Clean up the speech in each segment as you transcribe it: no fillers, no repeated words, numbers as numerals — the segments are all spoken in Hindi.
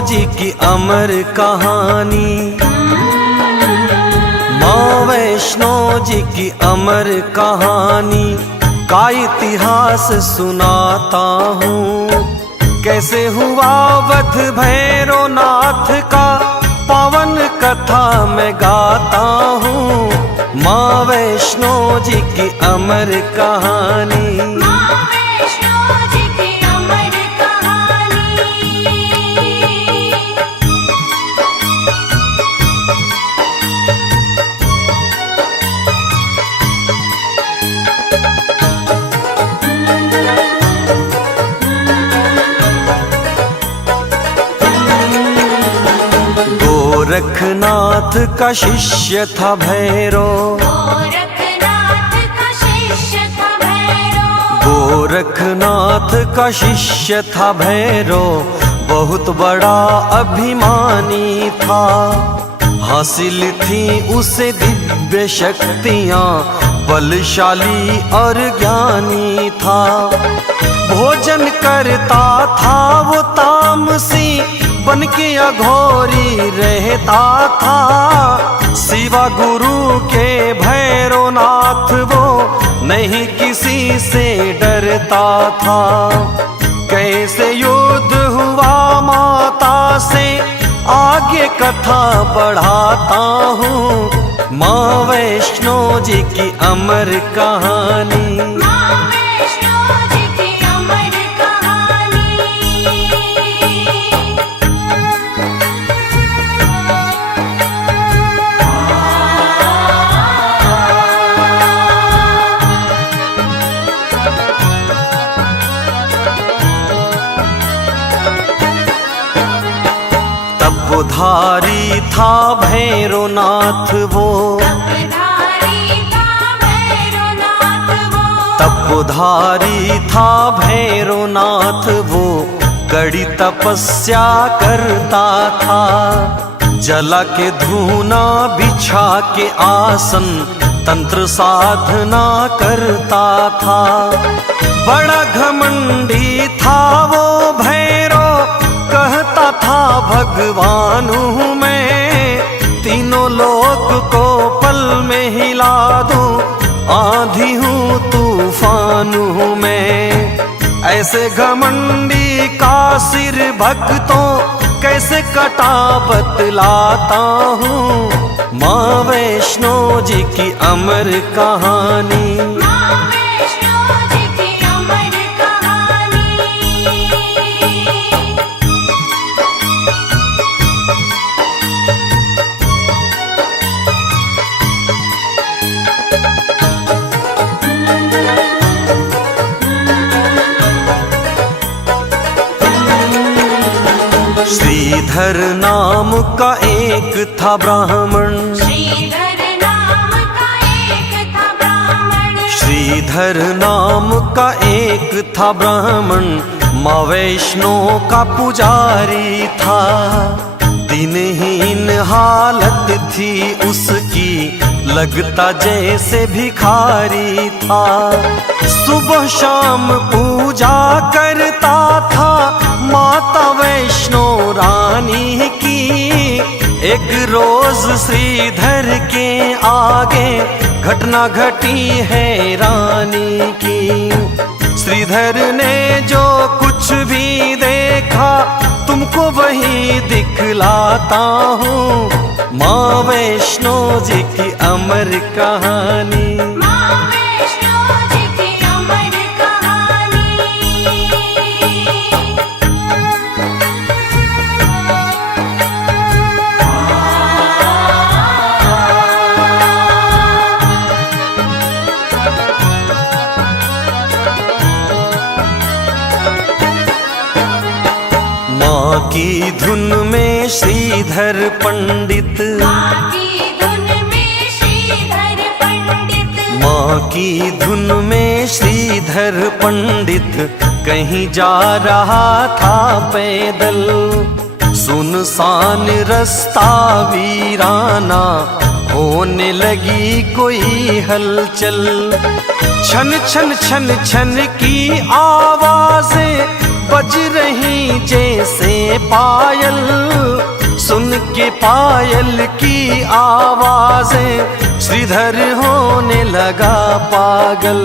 जी की अमर कहानी, माँ वैष्णो जी की अमर कहानी का इतिहास सुनाता हूँ। कैसे हुआ वध भैरव नाथ का पावन कथा मैं गाता हूँ। माँ वैष्णो जी की अमर कहानी, माँ वैष्णो जी की अमर कहानी। गोरखनाथ का शिष्य था भैरव, गोरखनाथ का शिष्य था भैरव, गोरखनाथ का शिष्य था भैरव, बहुत बड़ा अभिमानी था। हासिल थी उसे दिव्य शक्तियाँ, बलशाली और ज्ञानी था। भोजन करता था वो तामसी, बन के अघोरी रहता था। शिवा गुरु के भैरवनाथ वो नहीं किसी से डरता था। कैसे युद्ध हुआ माता से, आगे कथा बढ़ाता हूँ। माँ वैष्णो जी की अमर कहानी, माँ वैष्णो जी की अमर कहानी। तपधारी था भैरवनाथ वो, तपधारी था भैरवनाथ वो, तपधारी था भैरवनाथ वो, कड़ी तपस्या करता था। जला के धूना बिछा के आसन, तंत्र साधना करता था। बड़ा घमंडी था वो भैरव, कहता था भगवान हूँ मैं, तीनों लोक को पल में हिला दूं, आंधी हूँ तूफान हूँ मैं। ऐसे घमंडी का सिर भक्तों कैसे कटा बतलाता हूँ। माँ वैष्णो जी की अमर कहानी, माँ वैष्णो जी की अमर कहानी। श्रीधर नाम का एक था ब्राह्मण, श्रीधर नाम का एक था ब्राह्मण, श्रीधर नाम का एक था ब्राह्मण, माँ वैष्णो का पुजारी था। दिनहीन हालत थी उसकी, लगता जैसे भिखारी था। सुबह शाम पूजा करता था माता वैष्णो रानी की। एक रोज श्रीधर के आगे घटना घटी है रानी की। श्रीधर ने जो कुछ भी देखा, तुमको वही दिखलाता हूँ। माँ वैष्णो जी की अमर कहानी, माँ वैष्णो जी की अमर कहानी। माँ की धुन में श्रीधर पंडित, माँ की धुन में श्रीधर पंडित, माँ की धुन में श्रीधर पंडित कहीं जा रहा था पैदल। सुनसान रास्ता वीराना, होने लगी कोई हलचल। छन छन छन छन की आवाजें बज रही जैसे पायल, सुन के पायल की आवाजें श्रीधर होने लगा पागल।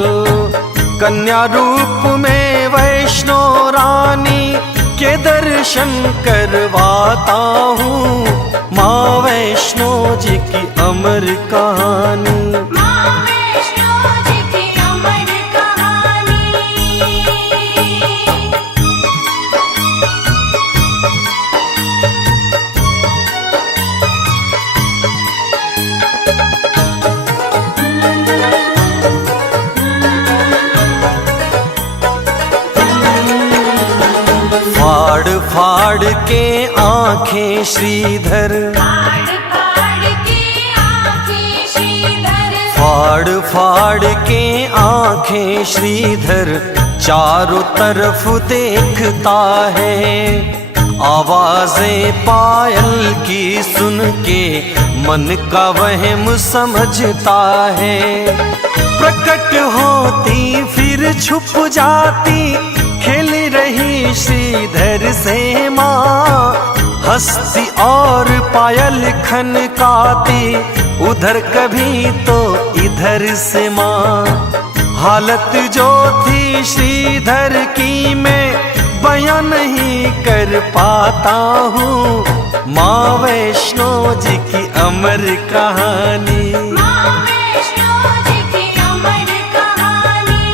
कन्या रूप में वैष्णो रानी के दर्शन करवाता हूँ, माँ वैष्णो जी की अमर कहानी। माँ वैष्णो जी की अमर कहानी। फाड़ फाड़ के आंखें श्रीधर, फाड़ फाड़ के आँखें श्रीधर, फाड़ फाड़ के आंखें श्रीधर चारों तरफ देखता है। आवाजें पायल की सुन के मन का वहम समझता है। प्रकट होती फिर छुप जाती, खेल रही श्रीधर से माँ, हंसती और पायल खनकाती, उधर कभी तो इधर से माँ। हालत जो थी श्रीधर की मैं बयां नहीं कर पाता हूँ, माँ वैष्णो जी की अमर कहानी। माँ वैष्णो जी की अमर कहानी।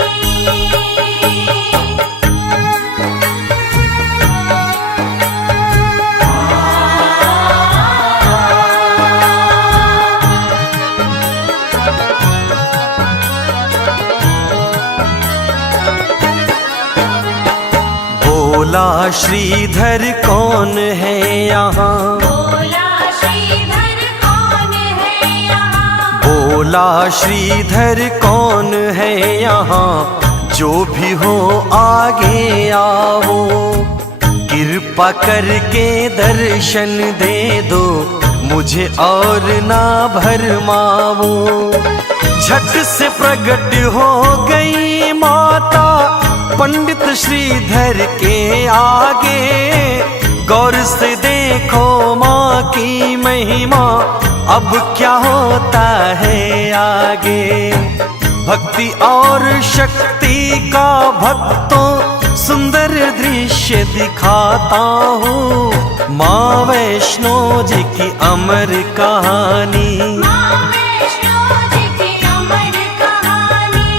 बोला श्रीधर कौन है यहाँ, बोला श्रीधर कौन है यहाँ, बोला श्रीधर कौन है यहाँ, जो भी हो आगे आओ। कृपा करके दर्शन दे दो मुझे और ना भरमाओ। झट से प्रकट हो गई माता पंडित श्रीधर के आगे। गौर से देखो माँ की महिमा, अब क्या होता है आगे। भक्ति और शक्ति का भक्तों सुंदर दृश्य दिखाता हूँ, माँ वैष्णो जी की अमर कहानी। माँ वैष्णो जी की अमर कहानी।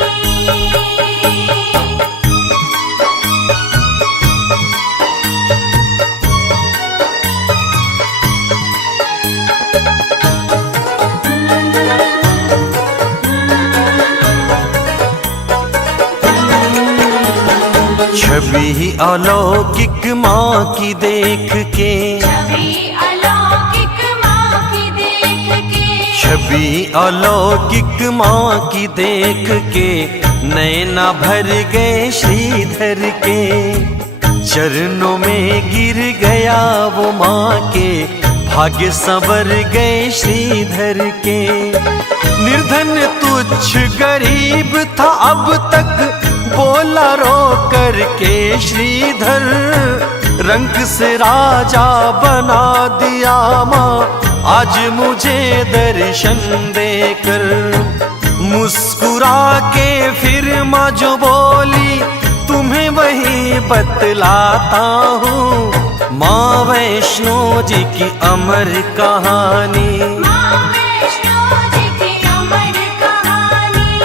छवि अलौकिक माँ की देख के, छवि अलौकिक माँ की देख के, छवि अलौकिक माँ की देख के नैना भर गए श्रीधर के। चरणों में गिर गया वो माँ के, भाग्य संवर गए श्रीधर के। निर्धन तुच्छ गरीब था अब तक, बोला रो करके श्रीधर, रंग से राजा बना दिया माँ आज मुझे दर्शन देकर। मुस्कुरा के फिर माँ जो बोली, तुम्हें वही बतलाता हूँ, माँ वैष्णो जी की अमर कहानी। माँ वैष्णो जी की अमर कहानी।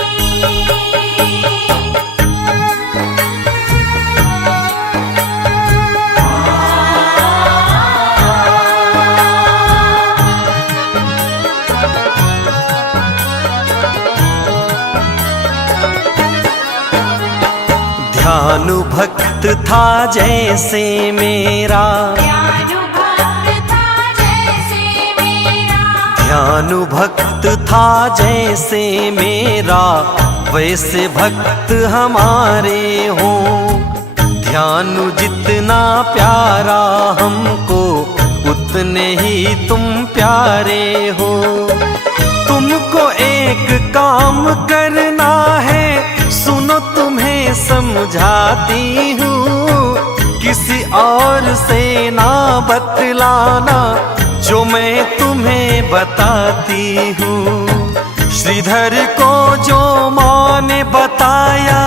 ध्यानु भक्त था जैसे मेरा, ध्यानु भक्त था जैसे मेरा, ध्यानु भक्त था जैसे मेरा, वैसे भक्त हमारे हो। ध्यानु जितना प्यारा हमको, उतने ही तुम प्यारे हो। तुमको एक काम करना है, सुनो तुम्हें समझाती हूँ। किसी और से ना बतलाना जो मैं तुम्हें बताती हूँ। श्रीधर को जो माँ ने बताया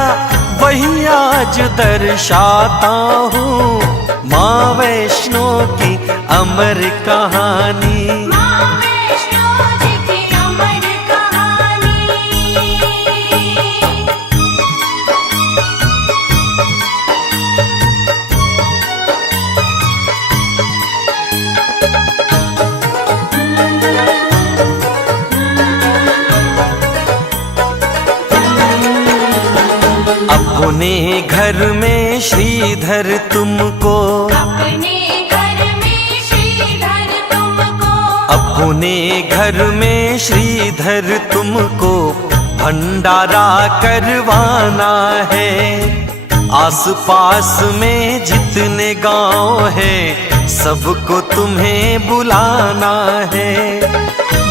वही आज दर्शाता हूँ। माँ वैष्णो की अमर कहानी, माँ वैष्णो जी की अमर कहानी। अपने घर में श्रीधर तुमको, अपने घर में श्रीधर तुमको, अपने घर में श्रीधर तुमको भंडारा करवाना है। आस पास में जितने गांव हैं सबको तुम्हें बुलाना है।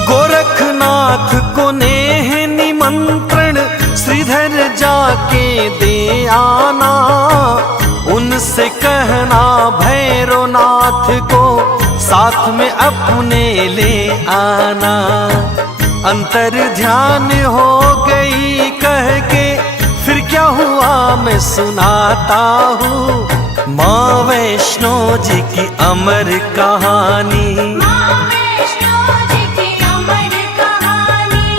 गोरखनाथ को नेह निमंत्रण श्रीधर जाके दे आना। उनसे कहना भैरवनाथ को साथ में अपने ले आना। अंतर ध्यान हो गई कह के फिर क्या हुआ मैं सुनाता हूँ। माँ वैष्णो जी की अमर कहानी, माँ वैष्णो जी की अमर कहानी।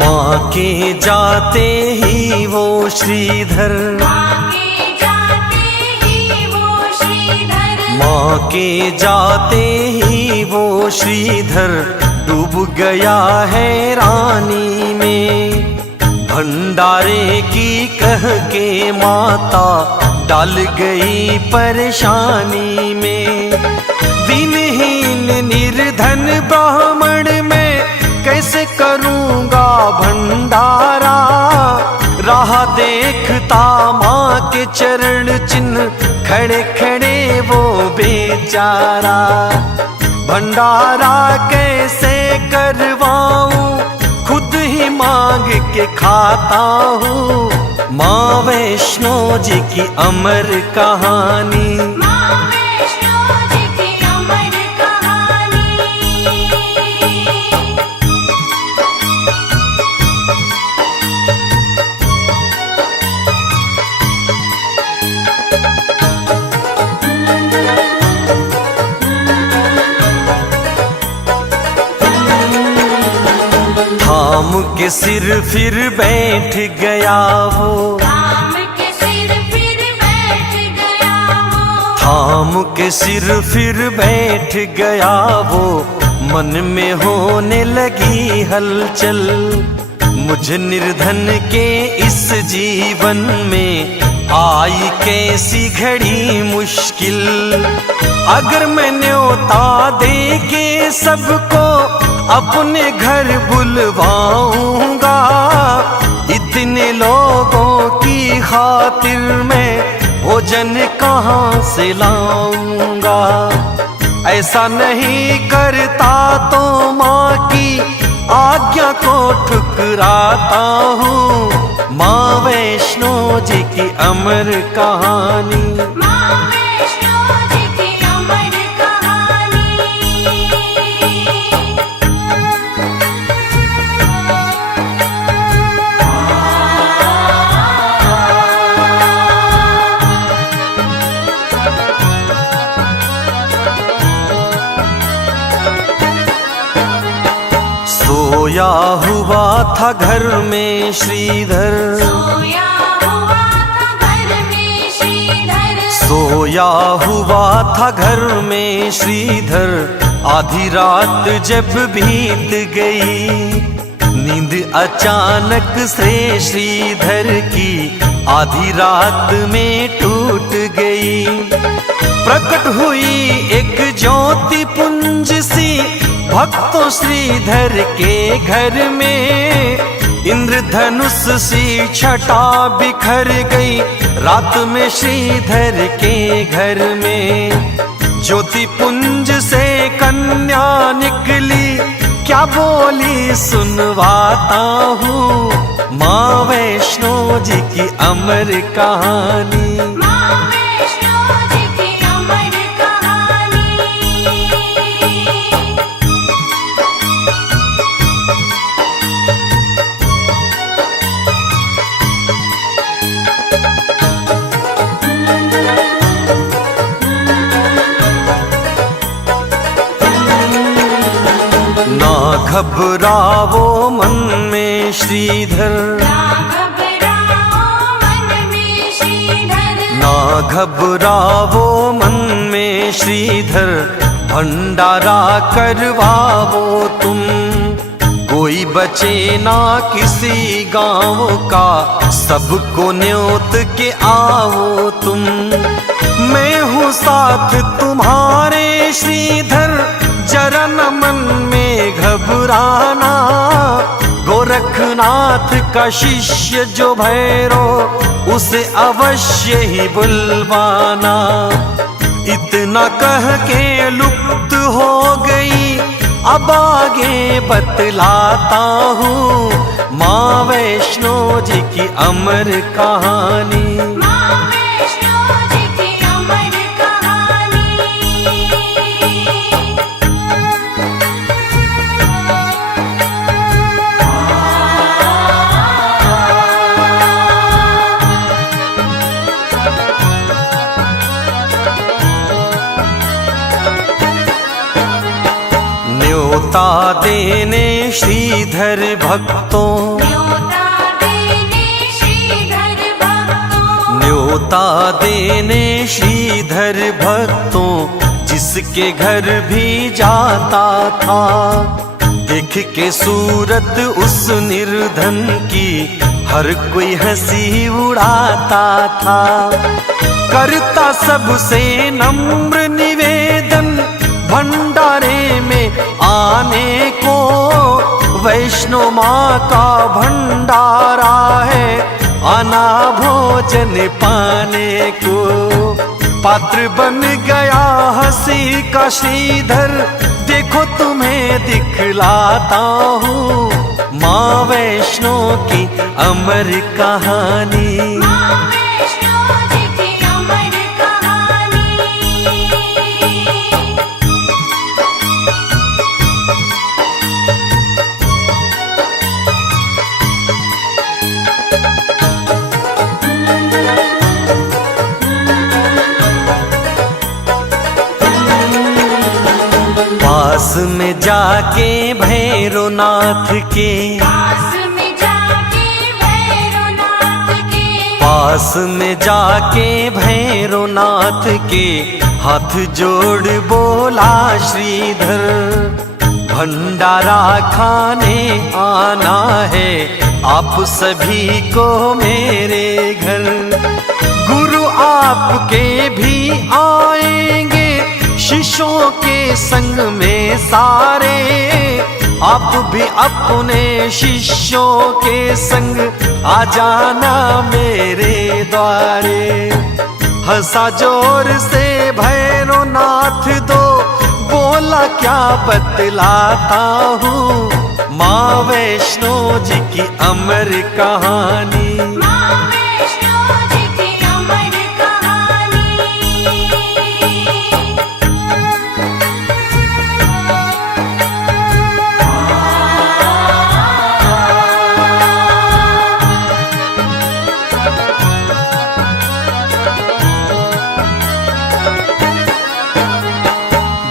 माँ के जाते ही वो श्रीधर, आगे जाते ही वो श्रीधर, माँ के जाते ही वो श्रीधर डूब गया है रानी में। भंडारे की कह के माता डाल गई परेशानी में। दिनहीन निर्धन ब्राह्मण में कैसे करूँगा भंडारा। राह देखता माँ के चरण चिन्ह खड़े खड़े वो बेचारा। भंडारा कैसे करवाऊं खुद ही मांग के खाता हूँ। माँ वैष्णो जी की अमर कहानी, माँ वैष्णो जी की अमर कहानी। थाम के सिर फिर बैठ गया वो, राम के सिर फिर बैठ गया वो, थाम के सिर फिर बैठ गया वो। मन में होने लगी हलचल, मुझ निर्धन के इस जीवन में आई कैसी घड़ी मुश्किल। अगर मैं न्योता दे के सबको अपने घर बुलवाऊंगा, इतने लोगों की खातिर मैं भोजन कहाँ से लाऊंगा। ऐसा नहीं करता तो माँ की आज्ञा को ठुकराता हूँ। माँ वैष्णो जी की अमर कहानी, माँ वैष्णो जी की अमर कहानी। सोया हुआ था घर में श्रीधर, सोया हुआ था घर में श्रीधर, सोया हुआ था घर में श्रीधर। आधी रात जब बीत गई, नींद अचानक से श्रीधर की आधी रात में टूट गई। प्रकट हुई एक ज्योति पुंज सी भक्तों श्रीधर के घर में। इंद्रधनुष सी छटा बिखर गई रात में श्रीधर के घर में। ज्योति पुंज से कन्या निकली क्या बोली सुनवाता हूँ। माँ वैष्णो जी की अमर कहानी। माँ वैष्णो जी की अमर कहानी। ना घबराओ मन में श्रीधर, ना घबराओ मन में श्रीधर, ना घबराओ मन में श्रीधर, भंडारा करवाओ तुम। कोई बचे ना किसी गांव का, सबको न्योत के आओ तुम। मैं हूँ साथ तुम्हारे श्रीधर, जरा न मन में घबराना। गोरखनाथ का शिष्य जो भैरो, उसे अवश्य ही बुलवाना। इतना कह के लुप्त हो गई, अब आगे बतलाता हूँ माँ वैष्णो जी की अमर कहानी। माँ वैष्णो जी की अमर कहानी। न्योता देने श्रीधर भक्तों, न्योता देने श्रीधर भक्तों, न्योता देने श्रीधर भक्तों, जिसके घर भी जाता था। देख के सूरत उस निर्धन की, हर कोई हंसी उड़ाता था। करता सबसे नम्र निवेदन, भंडारे में आने को। वैष्णो माँ का भंडारा है, आना भोजन पाने को। पात्र बन गया हंसी का श्रीधर, देखो तुम्हें दिखलाता हूँ माँ वैष्णो की अमर कहानी। माँ वैष्णो जी की अमर कहानी। पास में जाके भैरवनाथ के, पास में जाके भैरवनाथ के, पास में जाके भैरवनाथ के, हाथ जोड़ बोला श्रीधर। भंडारा खाने आना है आप सभी को मेरे घर। गुरु आपके भी आएंगे शिष्यों के संग में सारे। आप भी अपने शिष्यों के संग आ जाना मेरे द्वारे। हंसा जोर से भैरवनाथ दो, बोला क्या बतलाता हूँ माँ वैष्णो जी की अमर कहानी। माँ वैष्णो जी की अमर कहानी।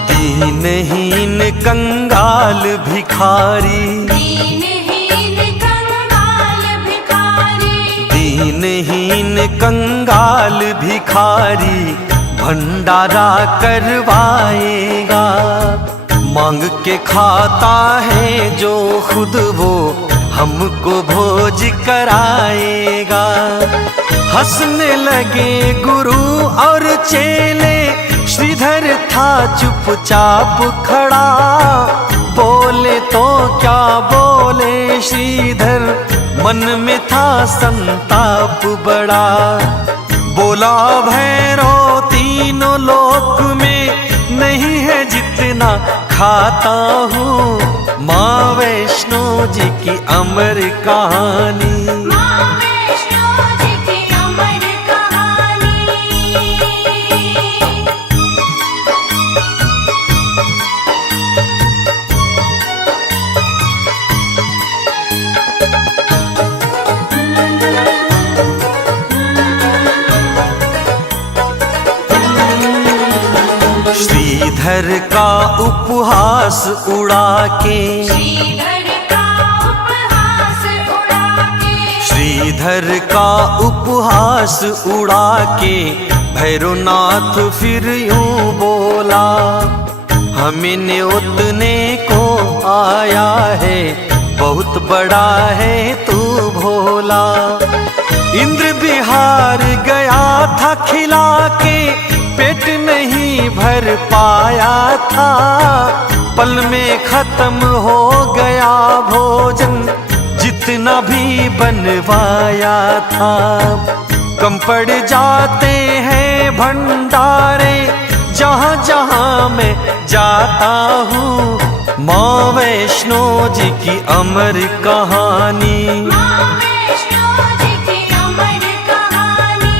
दीनहीन कंगाल भिखारी, दीनहीन कंगाल भिखारी, दीनहीन कंगाल भिखारी, भंडारा करवाएगा। मांग के खाता है जो खुद वो, हमको भोज कराएगा। हंसने लगे गुरु और चेले, श्रीधर था चुपचाप खड़ा। बोले तो क्या बोले श्रीधर, मन में था संताप बड़ा। बोला भैरव तीनों लोक में नहीं है जितना खाता हूँ। माँ वैष्णो जी की अमर कहानी। माँ वैष्णो जी की अमर कहानी। श्रीधर का उपहास उड़ा के, श्रीधर का उपहास उड़ा के, श्रीधर का उपहास उड़ा के भैरवनाथ फिर यूं बोला, हमें न्योतने को आया है, बहुत बड़ा है तू भोला। इंद्र बिहार गया था खिला के, पेट नहीं भर पाया था, पल में खत्म हो गया भोजन जितना भी बनवाया था। कम पड़ जाते हैं भंडारे जहाँ जहाँ मैं जाता हूँ। माँ वैष्णो जी की अमर कहानी। माँ वैष्णो जी की अमर कहानी।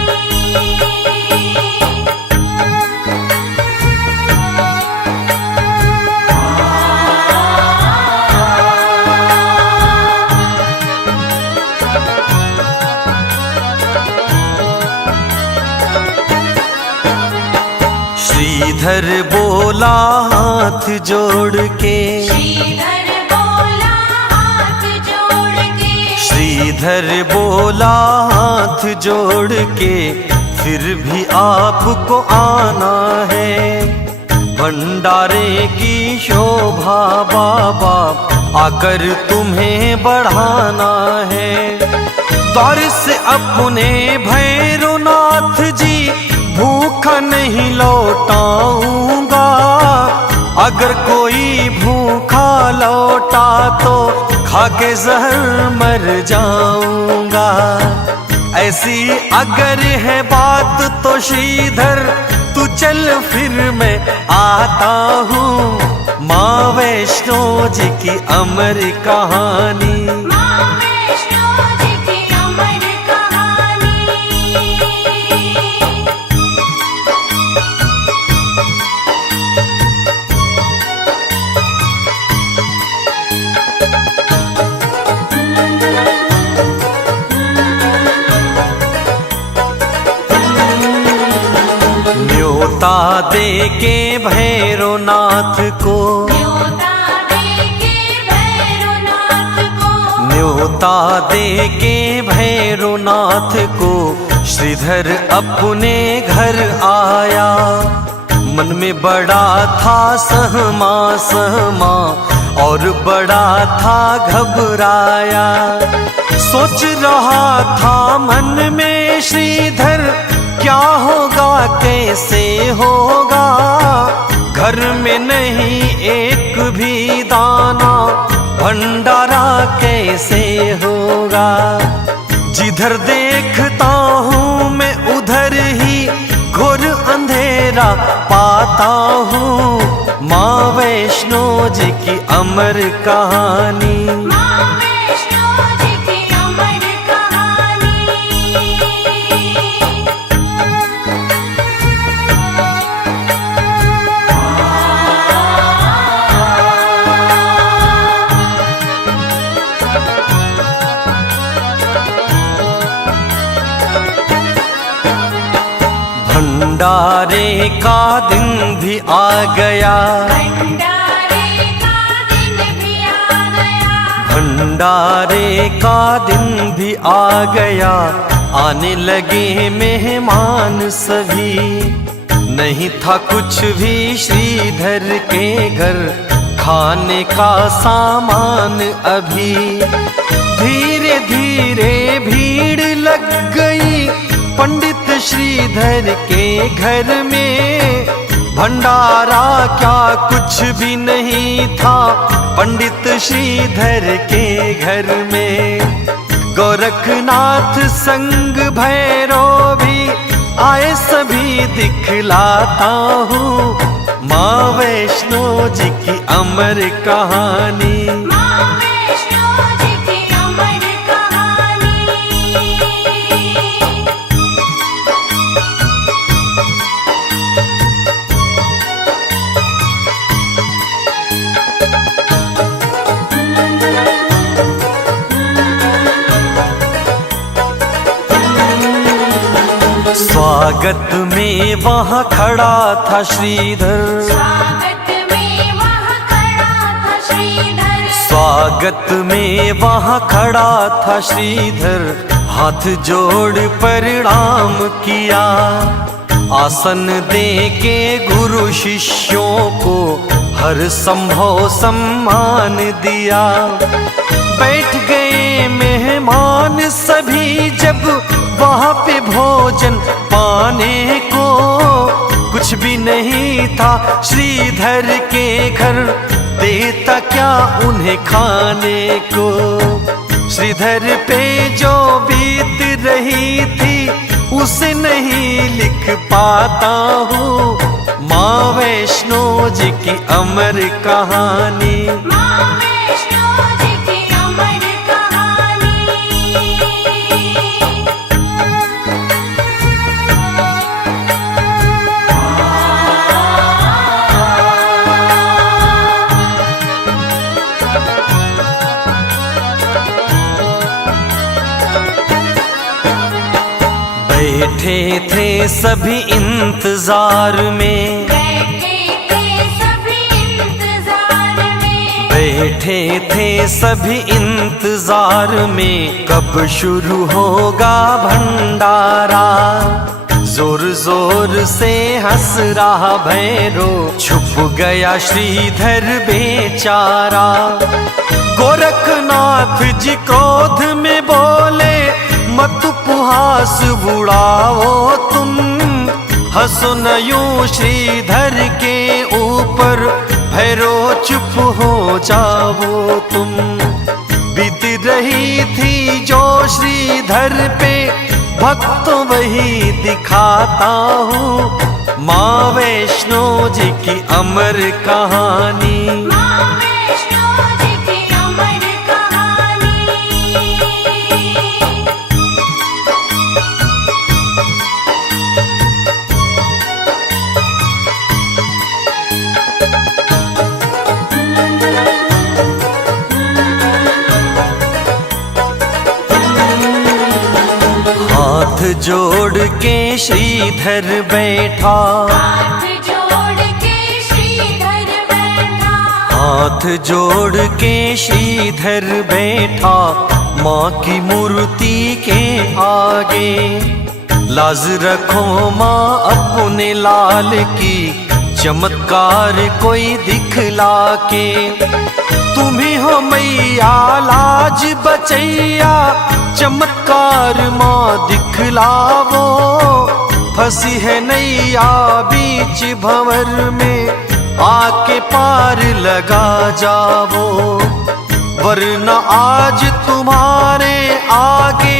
श्रीधर बोला हाथ जोड़ के, श्रीधर बोला हाथ जोड़ के, श्रीधर बोला हाथ जोड़ के, फिर भी आपको आना है। भंडारे की शोभा बाबा आकर तुम्हें बढ़ाना है। द्वार से अपने भैरवनाथ जी भूखा नहीं लौटाऊंगा, अगर कोई भूखा लौटा तो खाके जहर मर जाऊंगा। ऐसी अगर है बात तो श्रीधर तू चल फिर मैं आता हूँ। माँ वैष्णो जी की अमर कहानी। माँ वैष्णो जी की अमर कहानी। न्योता दे के भैरवनाथ को, न्योता दे के भैरवनाथ को, न्योता दे के भैरवनाथ को, श्रीधर अपने घर आया। मन में बड़ा था सहमा सहमा और बड़ा था घबराया। सोच रहा था मन में श्रीधर क्या होगा कैसे होगा, घर में नहीं एक भी दाना, भंडारा कैसे होगा। जिधर देखता हूँ मैं उधर ही घोर अंधेरा पाता हूँ। माँ वैष्णो जी की अमर कहानी। माँ वैष्णो जी की अमर कहानी। भंडारे का दिन भी आ गया, भंडारे का दिन भी आ गया, भंडारे का दिन भी आ गया। आने लगे मेहमान सभी, नहीं था कुछ भी श्रीधर के घर खाने का सामान अभी। धीरे धीरे भीड़ लग गई पंडित श्रीधर के घर में। भंडारा क्या कुछ भी नहीं था पंडित श्रीधर के घर में। गोरखनाथ संग भैरो भी आए सभी दिखलाता हूँ माँ वैष्णो जी की अमर कहानी। माँ वैष्णो जी की अमर कहानी। स्वागत में वहाँ खड़ा था श्रीधर, स्वागत में वहाँ खड़ा था श्रीधर, स्वागत में वहाँ खड़ा था श्रीधर, हाथ जोड़ प्रणाम किया, आसन दे के गुरु शिष्यों को हर संभव सम्मान दिया। बैठ गए मेहमान सभी जब वहाँ पे भोजन पाने को, कुछ भी नहीं था श्रीधर के घर, देता क्या उन्हें खाने को। श्रीधर पे जो बीत रही थी उसे नहीं लिख पाता हूँ, माँ वैष्णो जी की अमर कहानी। माँ वैष्णो जी की अमर कहानी। बैठे थे सभी इंतजार में, बैठे थे सभी इंतजार में, बैठे थे सभी इंतजार में, कब शुरू होगा भंडारा। जोर जोर से हंस रहा भैरो, छुप गया श्रीधर बेचारा। गोरखनाथ जी क्रोध में बोले, मत उपहास बुड़ाओ तुम, हंसो न यूं श्रीधर के ऊपर, भैरो चुप हो जाओ तुम। बीत रही थी जो श्रीधर पे, भक्तों वही दिखाता हूँ, माँ वैष्णो जी की अमर कहानी। माँ वैष्णो जी की अमर कहानी। हाथ जोड़ के श्रीधर बैठा, हाथ जोड़ के श्रीधर बैठा, हाथ जोड़ के श्रीधर बैठा, माँ की मूर्ति के आगे। लाज रखो माँ अपने लाल की, चमत्कार कोई दिखला के। तुम्ही हो मैया लाज बचैया, चमत्कार माँ दिखलावो। फंसी है नैया बीच भंवर में, आके पार लगा जावो। वरना आज तुम्हारे आगे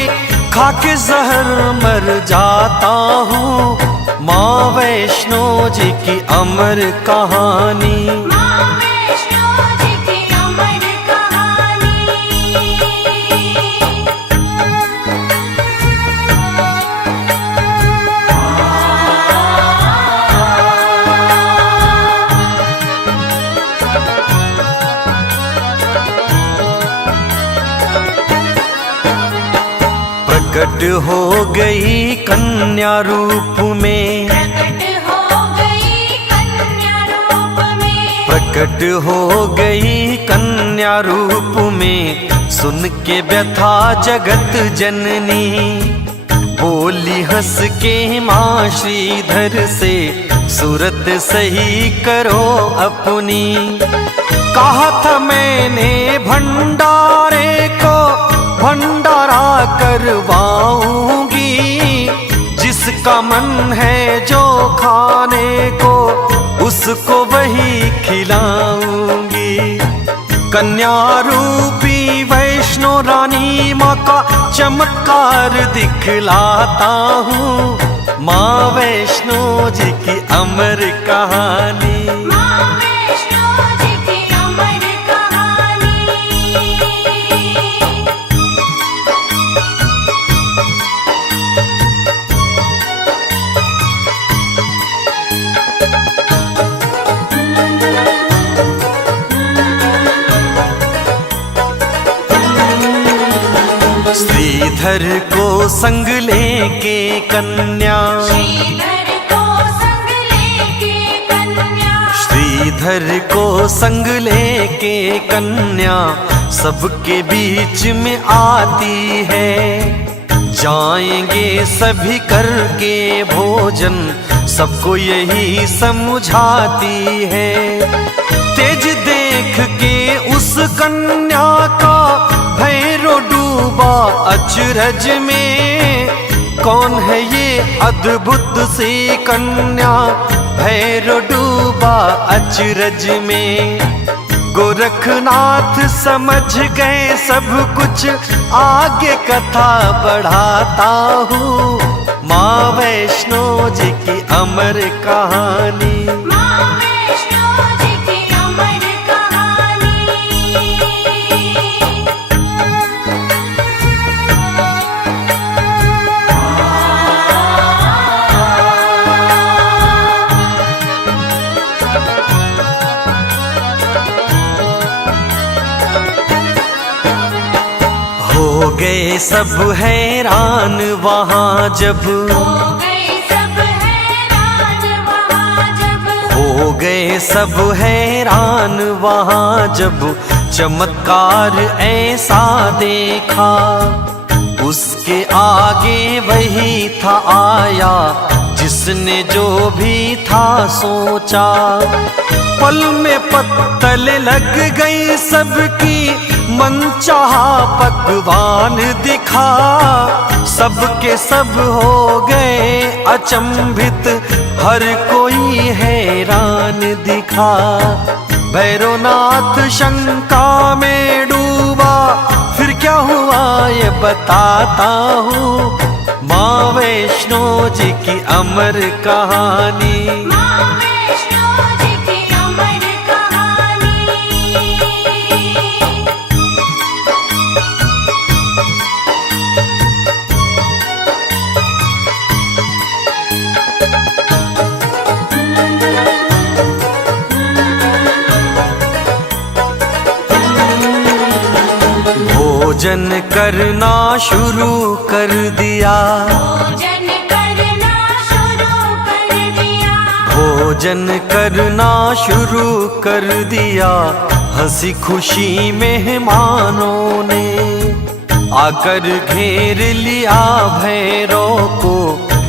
खाके जहर मर जाता हूँ, माँ वैष्णो जी की अमर कहानी। माँ वैष्णो जी की अमर कहानी। प्रकट हो गई कन्या रूप में, प्रकट हो गई कन्या रूप में, प्रकट हो गई कन्या रूप में। सुन के व्यथा जगत जननी, बोली हंस के माँ श्रीधर से, सूरत सही करो अपनी। कहा था मैंने भंडारे को, भंडारा करवाऊंगी। जिसका मन है जो खाने को, उसको वही खिलाऊंगी। कन्या रूपी वैष्णो वैष्णो रानी माँ का चमत्कार दिखलाता हूँ। माँ वैष्णो जी की अमर कहानी। माँ वैष्णो जी की अमर कहानी। श्रीधर को संग लेके कन्या, श्रीधर को संग लेके कन्या, श्रीधर को संग लेके कन्या सबके बीच में आती है। जाएंगे सभी करके भोजन, सबको यही समझाती है। तेज देख के उस कन्या का भैरो डूबा अचरज में। कौन है ये अद्भुत सी कन्या, भैरो डूबा अचरज में। गोरखनाथ समझ गए सब कुछ, आगे कथा बढ़ाता हूँ। माँ वैष्णो जी की अमर कहानी। माँ वैष्णो जी की अमर कहानी। हो गए सब हैरान वहाँ जब, हो गए सब हैरान वहाँ जब, हो गए सब हैरान वहाँ जब चमत्कार ऐसा देखा। उसके आगे वही था आया जिसने जो भी था सोचा। पल में पत्तल लग गई सबकी, मनचाहा पकवान दिखा। सबके सब हो गए अचंभित, हर कोई हैरान दिखा। भैरवनाथ शंका में डूबा, फिर क्या हुआ ये बताता हूँ। माँ वैष्णो जी की अमर कहानी। माँ वैष्णो जी की अमर कहानी। भोजन करना शुरू कर दिया, भोजन करना शुरू कर दिया, भोजन करना शुरू कर दिया। हंसी खुशी मेहमानों ने आकर घेर लिया भैरव को,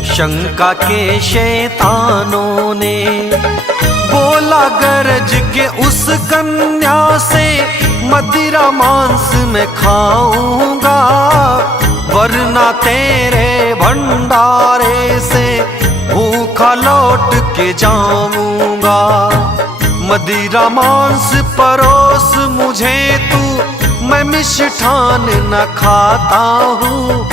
शंका के शैतानों ने। बोला गरज के उस कन्या से, मदिरा मांस में खाऊंगा, वरना तेरे भंडारे से भूखा लौट के जाऊंगा। मदिरा मांस परोस मुझे तू, मैं मिष्ठान न खाता हूँ।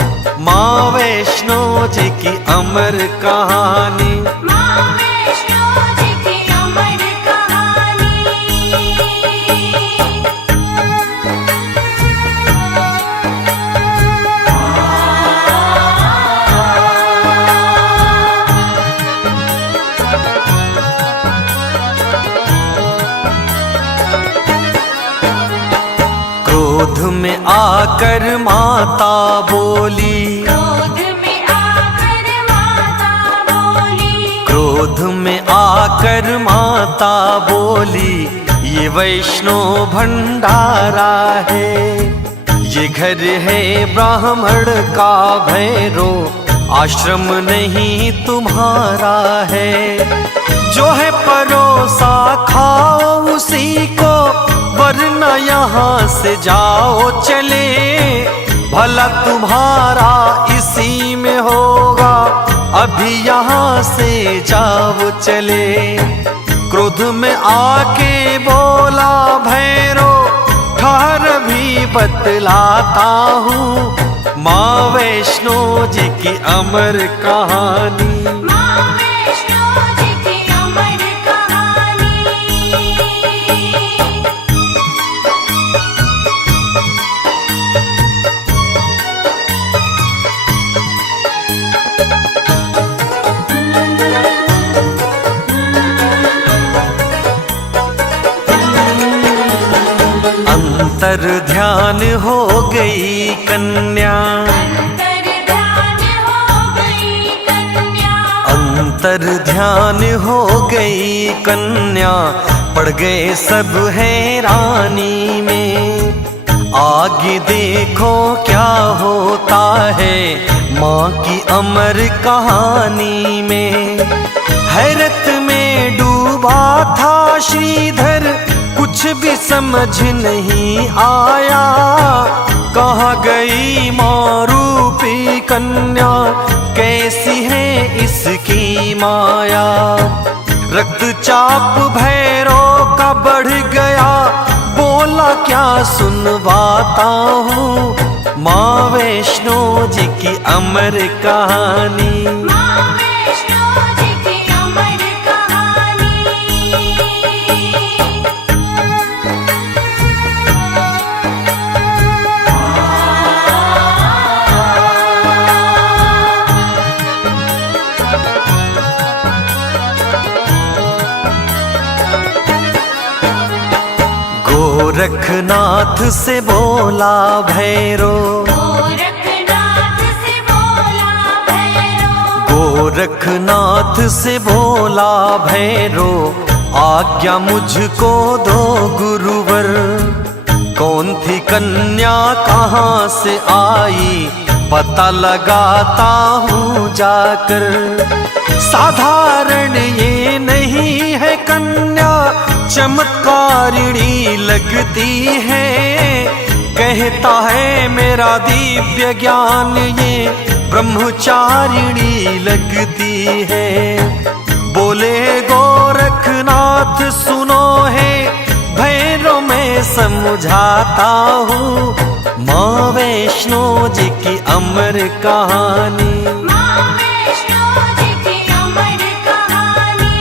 माँ वैष्णो जी की अमर कहानी। माँ वैष्णो जी की अमर कहानी। क्रोध में आकर माता बोली, क्रोध में आकर माता बोली, क्रोध में आकर माता बोली। ये वैष्णो भंडारा है, ये घर है ब्राह्मण का भैरो, आश्रम नहीं तुम्हारा है। जो है परोसा खाओ उसी को, वरना यहाँ से जाओ चले। भला तुम्हारा इसी में होगा, अभी यहाँ से जाओ चले। क्रोध में आके बोला भैरो, ठहर भी बतलाता हूँ माँ वैष्णो जी की अमर कहानी। माँ वैष्णो जी की अमर कहानी। अंतर ध्यान हो गई कन्या, अंतर ध्यान हो गई कन्या, अंतर ध्यान हो गई कन्या, पड़ गए सब हैरानी में। आगे देखो क्या होता है माँ की अमर कहानी में। हैरत में डूबा था श्रीधर, कुछ भी समझ नहीं आया, कहाँ गई माँ रूपी कन्या, कैसी है इसकी माया। रक्तचाप भैरव का बढ़ गया, बोला क्या सुनवाता हूँ माँ वैष्णो जी की अमर कहानी। माँ वैष्णो जी की अमर कहानी। गोरखनाथ से बोला भैरो, गोरखनाथ से बोला भैरव, गोरखनाथ से बोला भैरो, आज्ञा मुझको दो गुरुवर। कौन थी कन्या कहाँ से आई, पता लगाता हूँ जाकर। साधारण ये नहीं है कन्या, चमत्कारिणी लगती है। कहता है मेरा दिव्य ज्ञान ये ब्रह्मचारिणी लगती है। बोले गोरखनाथ सुनो है भैरव मैं समझाता हूँ माँ वैष्णो जी की अमर कहानी। माँ वैष्णो जी की अमर कहानी।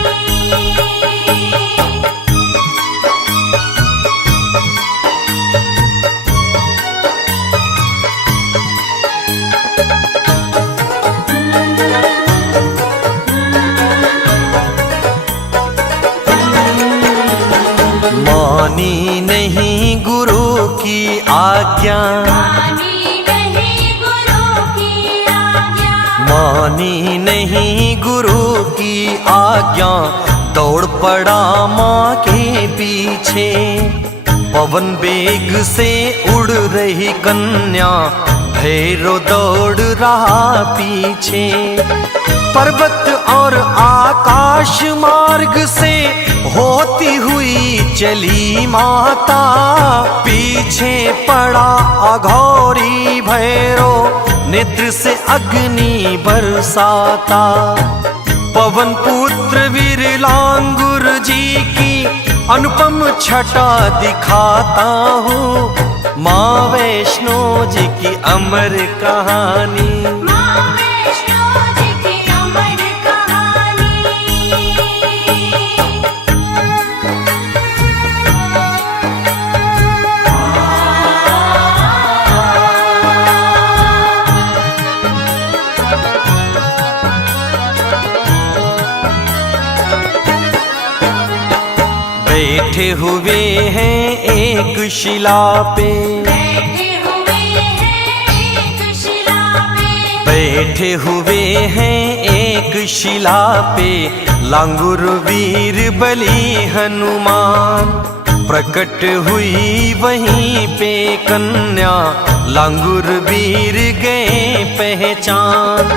मानी नहीं गुरु की आज्ञा, मानी नहीं गुरु की आज्ञा, मानी नहीं गुरु की आज्ञा, दौड़ पड़ा माँ के पीछे। पवन बेग से उड़ रही कन्या, भैरव दौड़ रहा पीछे। पर्वत और आकाश मार्ग से होती हुई चली माता, पीछे पड़ा अघोरी भैरव, नेत्र से अग्नि बरसाता। पवन पुत्र वीर लांगुर जी की अनुपम छटा दिखाता हूँ माँ वैष्णो जी की अमर कहानी। माँ वैष्णो जी की अमर कहानी। बैठे हुए हैं एक शिला पे, बैठे हुए हैं एक शिला पे, बैठे हुए हैं एक शिला पे, लांगुर वीर बली हनुमान। प्रकट हुई वहीं पे कन्या, लांगुर वीर गए पहचान।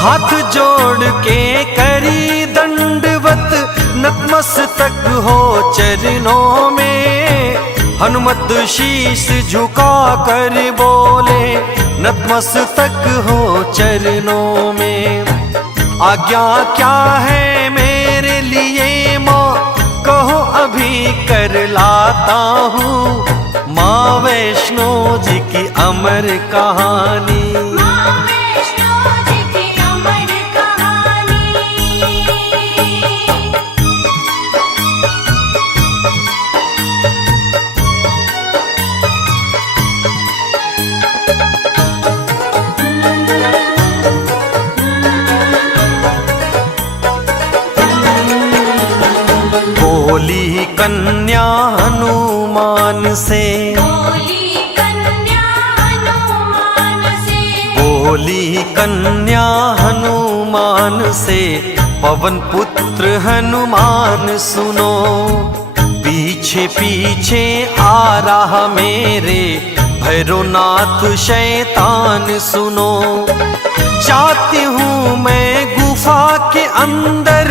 हाथ जोड़ के करी दंडवत, नतमस्तक हो चरणों में। हनुमत शीश झुका कर बोले, नतमस्तक हो चरणों में। आज्ञा क्या है मेरे लिए माँ, कहो अभी कर लाता हूँ माँ वैष्णो की अमर कहानी। माँ वैष्णो जी की अमर कहानी। बोली कन्या हनुमान से, बोली कन्या हनुमान से, बोली कन्या हनुमान से, पवन पुत्र हनुमान सुनो, पीछे पीछे आ रहा मेरे भैरवनाथ शैतान सुनो। जाती हूँ मैं गुफा के अंदर,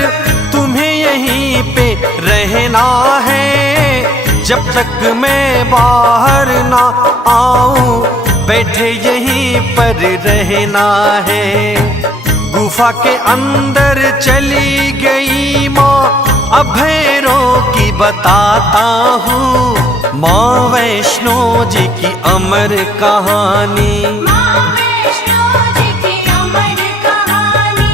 तुम्हें यहीं पे रहना है, जब तक मैं बाहर ना आऊं बैठे यहीं पर रहना है। गुफा के अंदर चली गई माँ, अब भैरव की बताता हूँ, माँ वैष्णो जी की अमर कहानी। माँ वैष्णो जी की अमर कहानी।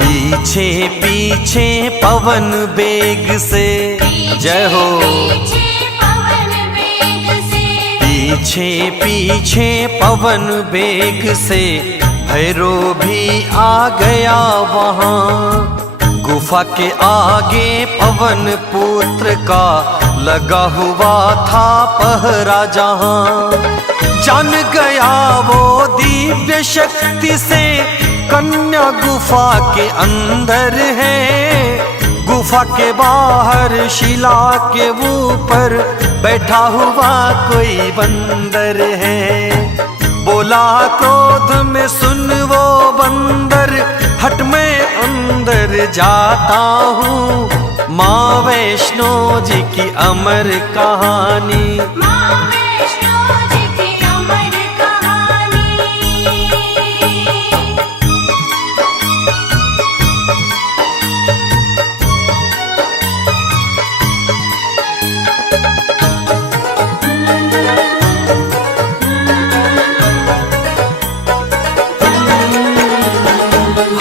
पीछे पीछे पवन बेग से, जय हो। पीछे पवन वेग से, पीछे पीछे पवन बेग से, भैरव भी आ गया वहाँ। गुफा के आगे पवन पुत्र का लगा हुआ था पहरा जहाँ। जान गया वो दिव्य शक्ति से, कन्या गुफा के अंदर है। गुफा के बाहर शिला के ऊपर बैठा हुआ कोई बंदर है। बोला क्रोध में सुन वो बंदर, हट मैं अंदर जाता हूँ, माँ वैष्णो जी की अमर कहानी। माँ वैष्णो जी की अमर कहानी।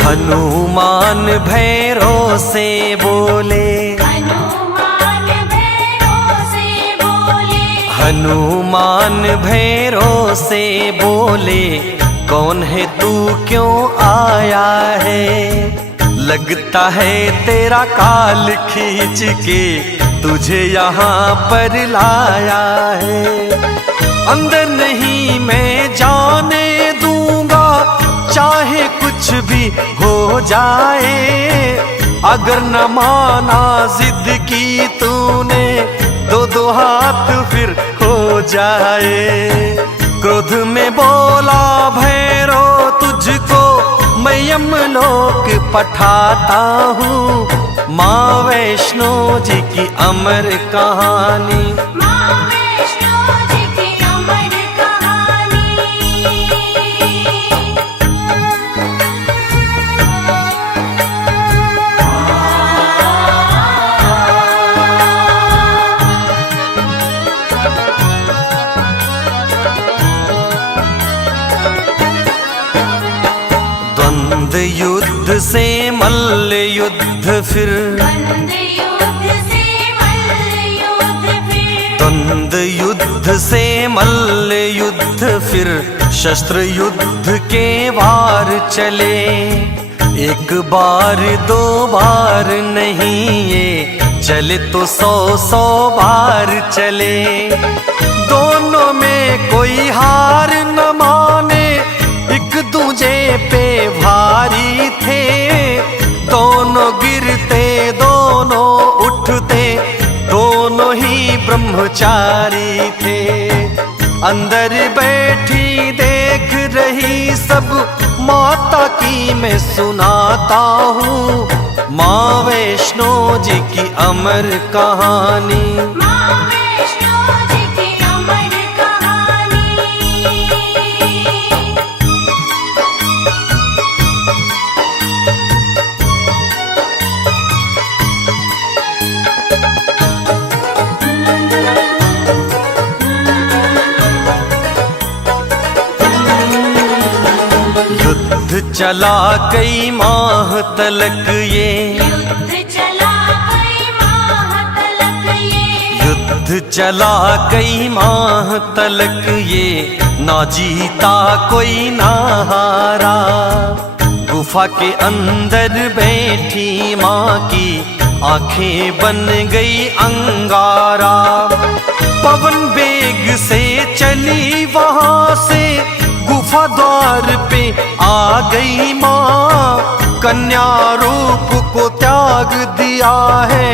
हनुमान भैरव से बोले, हनुमान भैरव से बोले, हनुमान भैरव से बोले, कौन है तू क्यों आया है? लगता है तेरा काल खींच के तुझे यहाँ पर लाया है। अंदर नहीं मैं जाने दूंगा, चाहे कुछ भी हो जाए। अगर न माना जिद की तूने, दो दो हाथ फिर हो जाए। क्रोध में बोला भैरव तुझको मैं यमलोक पठाता हूँ, माँ वैष्णो जी की अमर कहानी। माँ वैष्णो जी की अमर कहानी। द्वंद्व युद्ध से मल्ल युद्ध फिर, द्वंद्व युद्ध से मल्ल युद्ध फिर, द्वंद्व युद्ध से मल्ल युद्ध फिर, शस्त्र युद्ध के वार चले। एक बार दो बार नहीं ये चले तो 100 बार चले। दोनों में कोई हार न माने, एक दूजे पे भारी थे। दोनों गिरते दोनों उठते, दोनों ही ब्रह्मचारी थे। अंदर बैठी देख रही सब माता की मैं सुनाता हूँ, माँ वैष्णो जी की अमर कहानी। माँ वैष्णो जी चला कई माह तलक ये, युद्ध चला कई माह तलक ये, युद्ध चला कई माह तलक ये, ना जीता कोई ना हारा। गुफा के अंदर बैठी माँ की आंखें बन गई अंगारा। पवन बेग से चली वहां से, गुफा द्वार पे आ गई माँ। कन्या रूप को त्याग दिया है,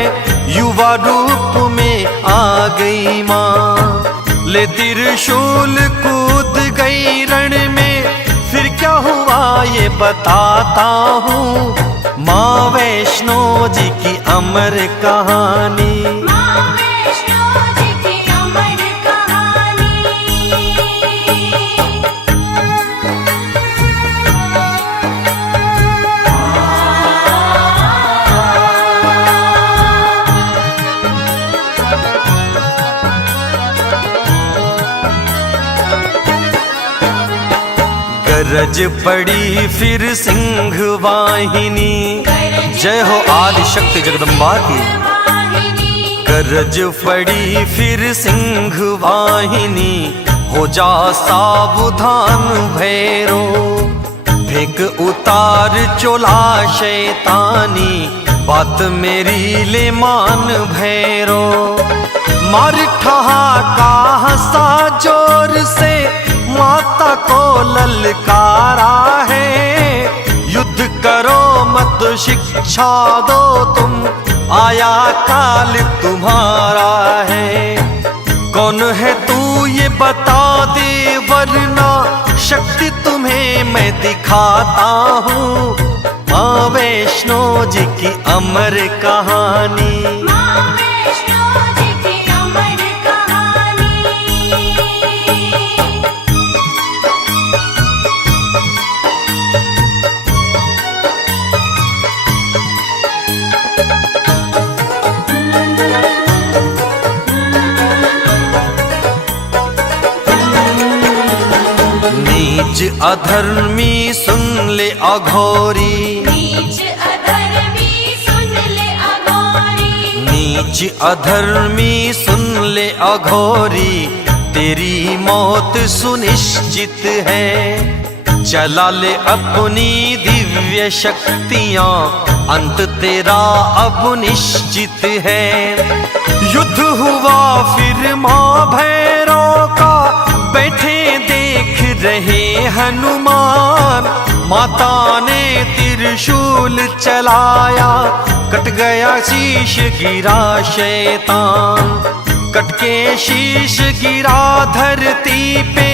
युवा रूप में आ गई माँ। ले त्रिशूल कूद गई रण में, फिर क्या हुआ ये बताता हूँ। माँ वैष्णो जी की अमर कहानी, माँ वैष्णो जी की अमर कहानी। गरज पड़ी फिर सिंह वाहिनी, जय हो आदि शक्ति जगदम्बा की। वाहिनी, गरज पड़ी फिर सिंह वाहिनी, हो जा सावधान भैरो। फेंक उतार चोला शैतानी, बात मेरी ले मान भैरो। मार ठहाका हंसा जोर से, माता को ललकारा है। युद्ध करो मत शिक्षा दो तुम, आया काल तुम्हारा है। कौन है तू ये बता दे, वरना शक्ति तुम्हें मैं दिखाता हूँ। माँ वैष्णो जी की अमर कहानी, माँ वैष्णो जी की अमर कहानी। नीच अधर्मी सुन ले अघोरी, नीच अधर्मी सुन ले अघोरी, नीच अधर्मी सुन ले अघोरी। तेरी मौत सुनिश्चित है, चला ले अपनी दिव्य शक्तियां, अंत तेरा अब निश्चित है। युद्ध हुआ फिर माँ भैरव का, बैठे देख रहे हनुमान। माता ने त्रिशूल चलाया, कट गया शीश गिरा शैतान। कट के शीश गिरा धरती पे,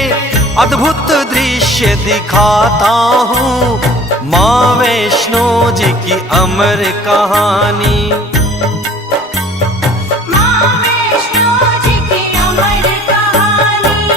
अद्भुत दृश्य दिखाता हूँ। माँ वैष्णो जी की अमर कहानी, माँ वैष्णो जी की अमर कहानी।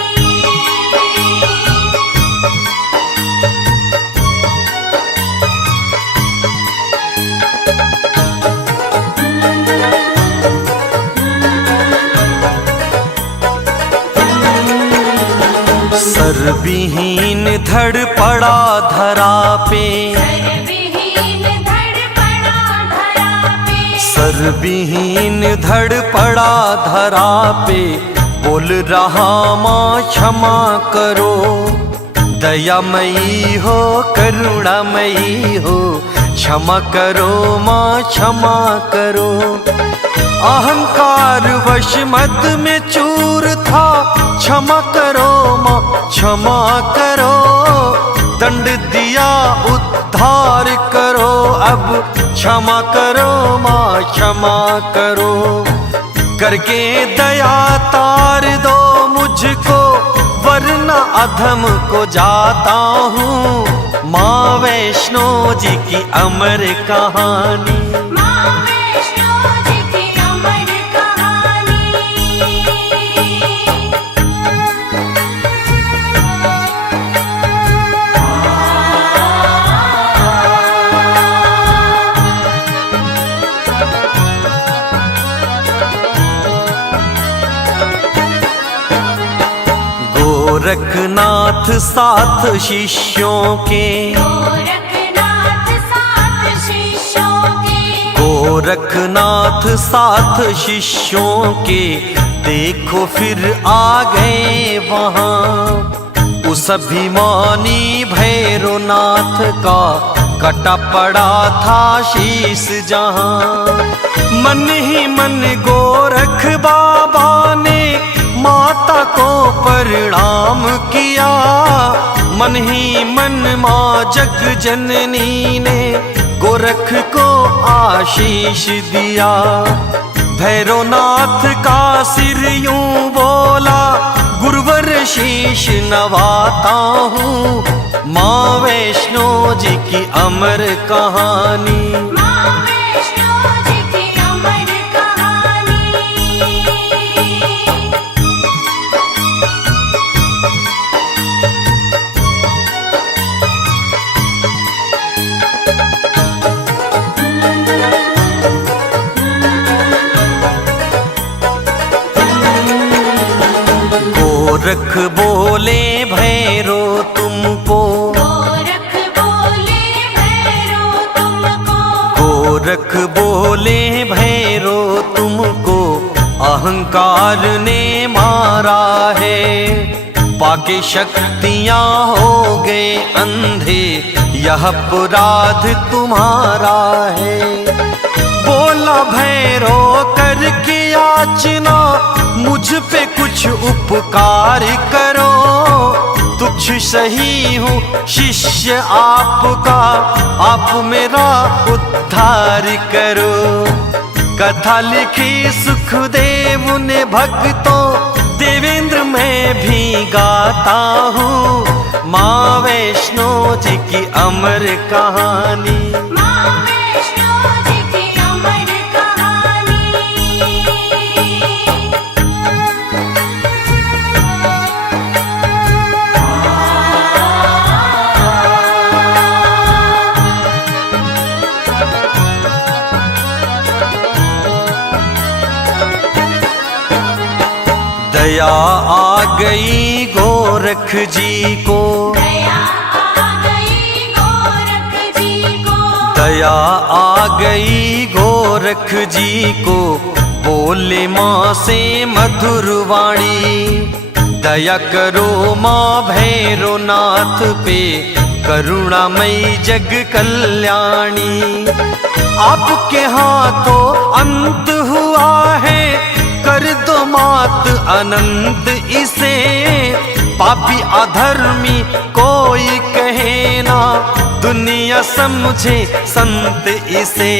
सरविहीन धड़ पड़ा धरा पे, सरविहीन धड़ पड़ा धरा पे, सरविहीन धड़ पड़ा धरा पे। बोल रहा माँ क्षमा करो, दयामयी हो करुणामयी हो। क्षमा करो माँ क्षमा करो। अहंकार वश मद में चूर था, क्षमा करो माँ क्षमा करो। दंड दिया उद्धार करो, अब क्षमा करो माँ क्षमा करो। करके दया तार दो मुझको, वरना अधम को जाता हूँ। माँ वैष्णो जी की अमर कहानी, माँ वैष्णो जी की अमर कहानी। गोरखनाथ साथ शिष्यों के, गोरखनाथ गोरखनाथ साथ शिष्यों के देखो फिर आ गए वहाँ। उस अभिमानी भैरवनाथ का कटा पड़ा था शीस जहाँ। मन ही मन गोरख बाबा ने माता को प्रणाम किया। मन ही मन माँ जग जननी ने गोरख को आशीष दिया। भैरवनाथ का सिर यूं बोला, गुरुवर शीश नवाता हूँ। माँ वैष्णो जी की अमर कहानी, माँ वैष्णो जी की अमर कहानी। गोरख बोले भैरो तुमको, गोरख बोले भैरो तुमको, गोरख बोले भैरो तुमको अहंकार ने मारा है। पाके शक्तियाँ हो गए अंधे, यह अपराध तुम्हारा है। बोला भैरो करके याचना, मुझ पे कुछ उपकार करो। तुच्छ सही हूँ शिष्य आपका, आप मेरा उद्धार करो। कथा लिखी सुखदेव ने भक्तों, देवेंद्र मैं भी गाता हूँ। माँ वैष्णो जी की अमर कहानी, माँ वैष्णो जी की अमर कहानी। दया आ गई गोरख जी को, दया आ गई गोरख जी को, दया आ गई गोरख जी को। बोले माँ से मधुर वाणी, दया करो माँ भैरवनाथ पे, करुणामयी जग कल्याणी। आपके हाथों अंत हुआ है, कर दो मात अनंत इसे। पापी अधर्मी कोई कहे ना, दुनिया समझे संत इसे।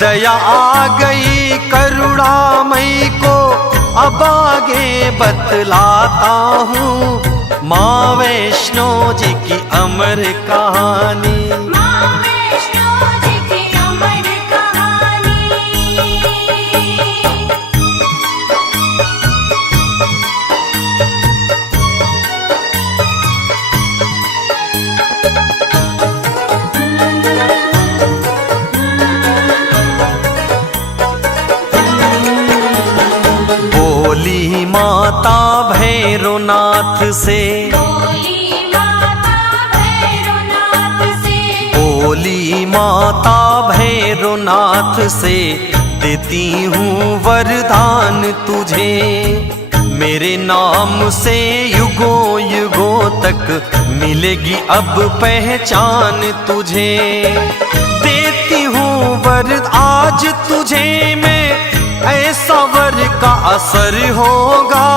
दया आ गई करुणामयी को, अब आगे बतलाता हूँ। माँ वैष्णो जी की अमर कहानी, माँ वैष्णो जी की अमर कहानी। बोली माता भैरवनाथ से, बोली माता भैरवनाथ से, बोली माता भैरवनाथ से, देती हूँ वरदान तुझे। मेरे नाम से युगों युगों तक मिलेगी अब पहचान तुझे। देती हूँ वर आज तुझे मैं, ऐसा वर का असर होगा।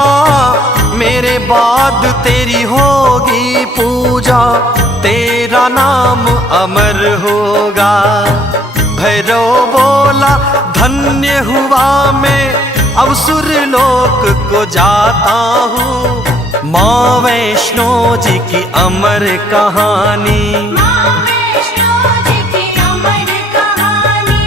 मेरे बाद तेरी होगी पूजा, तेरा नाम अमर होगा। भैरव बोला धन्य हुआ मैं, अब सुर लोक को जाता हूँ। माँ वैष्णो जी की अमर कहानी, माँ वैष्णो जी की अमर कहानी।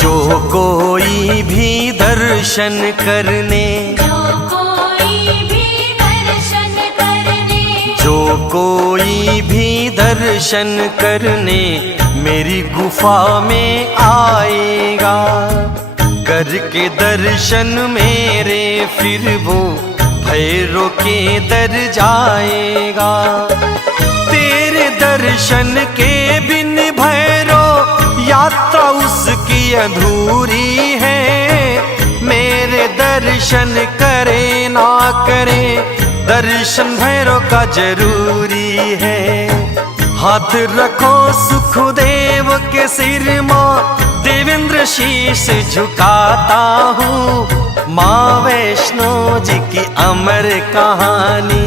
जो कोई भी दर्शन करने, जो कोई भी दर्शन करने, जो कोई भी दर्शन करने मेरी गुफा में आएगा। करके दर्शन मेरे फिर वो भैरो के दर जाएगा। तेरे दर्शन के बिन भैरो यात्रा उसकी अधूरी है। मेरे दर्शन करे ना करे दर्शन भैरो का जरूरी है। हाथ रखो सुखदेव के सिर माँ देवेंद्र शीश झुकाता हूँ। माँ वैष्णो जी की अमर कहानी